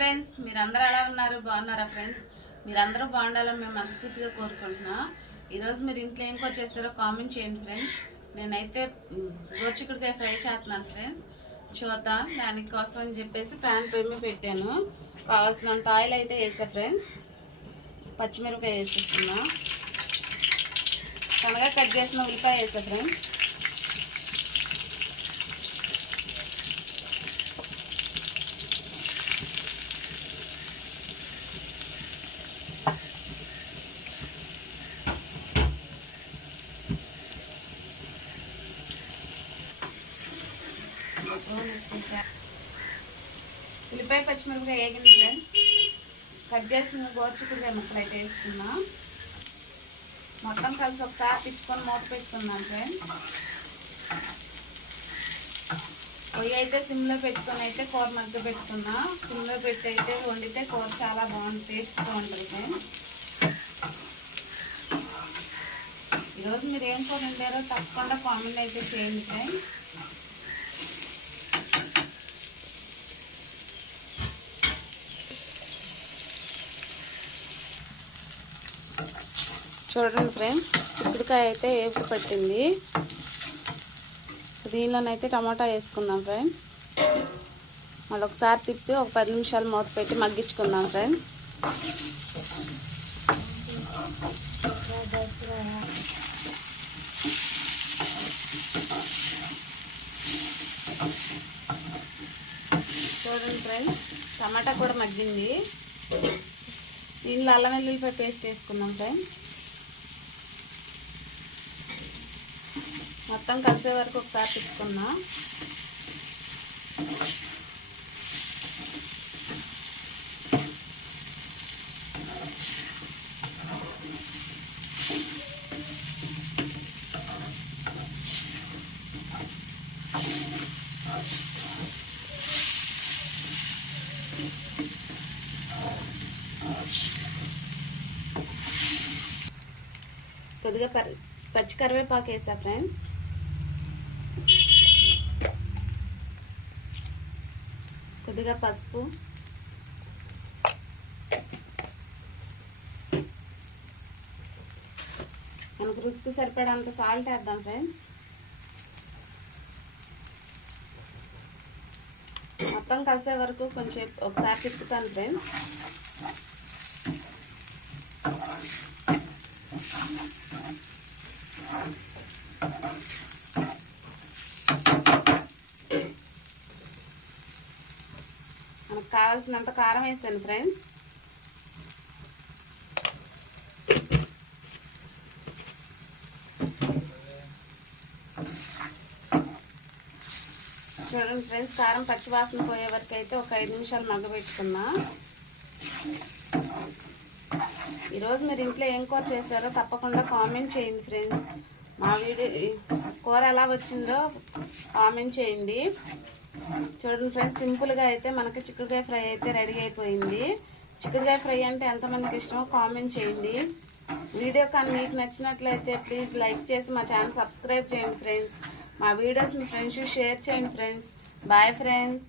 Friends, మీరందరూ ఎలా ఉన్నారు? బాగున్నారా ఫ్రెండ్స్? మీరందరూ బాగుండాలని మేము మనస్ఫూర్తిగా కోరుకుంటున్నాం. ఈరోజు మీరు ఇంట్లో ఏం కూర చేస్తారో కామెంట్ చేయండి ఫ్రెండ్స్. నేనైతే గోరుచిక్కుడుకాయ ఫ్రై చేస్తున్నాను ఫ్రెండ్స్. చూద్దాం. దానికోసం అని చెప్పేసి ప్యాన్ పొయ్యి మీద పెట్టాను. కావాల్సినంత ఆయిల్ అయితే వేసా ఫ్రెండ్స్. పచ్చిమిరపకాయ వేసేస్తున్నా. సన్నగా కట్ చేసిన ఉల్లిపాయ వేసా ఫ్రెండ్స్. ఉల్లిపాయ పచ్చిమిరపకాయ వేగింది ఫ్రెండ్స్. కట్ చేసిన గోరుచిక్కుడుకాయ ముక్కలు అయితే వేసుకున్నా. మొత్తం కలిసి ఒకసారి తిప్పుకొని మూత పెట్టుకున్నాను ఫ్రెండ్స్. పొయ్యి అయితే సిమ్లో పెట్టుకొని అయితే కూర మగ్గ పెట్టుకున్నా. సిమ్లో పెట్టి అయితే వండితే కూర చాలా బాగుంటుంది, టేస్ట్గా ఉంటుంది ఫ్రెండ్స్. ఈరోజు మీరు ఏం కూర వండారో తప్పకుండా కామెంట్ అయితే చేయండి ఫ్రెండ్స్. చూడండి ఫ్రెండ్స్, చిక్కుడుకాయ అయితే వేపు పట్టింది. దీనిలోనైతే టమాటా వేసుకుందాం ఫ్రెండ్స్. మళ్ళీ ఒకసారి తిప్పి ఒక 10 నిమిషాలు మూత పెట్టి మగ్గించుకుందాం ఫ్రెండ్స్. చూడండి ఫ్రెండ్స్, టమాటా కూడా మగ్గింది. దీనిలో అల్లం వెల్లుల్లిపాయ పేస్ట్ వేసుకుందాం ఫ్రెండ్స్. మొత్తం కలిసే వరకు ఒకసారి తిప్పుకుందాం. కొద్దిగా పచ్చి కరివేపాకు వేసా ఫ్రెండ్స్. కొద్దిగా పసుపు, మనకు రుచికి సరిపడంత సాల్ట్ వేద్దాం ఫ్రెండ్స్. మొత్తం కలిసే వరకు కొంచెం ఒకసారి తిప్పుతాను ఫ్రెండ్స్. మనకు కావాల్సినంత కారం వేసాను ఫ్రెండ్స్. చూడండి ఫ్రెండ్స్, కారం పచ్చివాసన పోయే వరకు అయితే ఒక 5 నిమిషాలు మగ్గబెట్టుకున్నా. ఈరోజు మీరు ఇంట్లో ఏం కూర చేశారో తప్పకుండా కామెంట్ చేయండి ఫ్రెండ్స్. మా వీడియో కూర ఎలా వచ్చిందో కామెంట్ చేయండి. చూడండి ఫ్రెండ్స్, సింపుల్గా అయితే మనకి చిక్కుడుకాయ ఫ్రై అయితే రెడీ అయిపోయింది. చిక్కుడుకాయ ఫ్రై అంటే ఎంతమందికి ఇష్టమో కామెంట్ చేయండి. వీడియో కానీ మీకు నచ్చినట్లయితే ప్లీజ్ లైక్ చేసి మా ఛానల్ సబ్స్క్రైబ్ చేయండి ఫ్రెండ్స్. మా వీడియోస్ మీ ఫ్రెండ్స్ షేర్ చేయండి ఫ్రెండ్స్. Bye friends.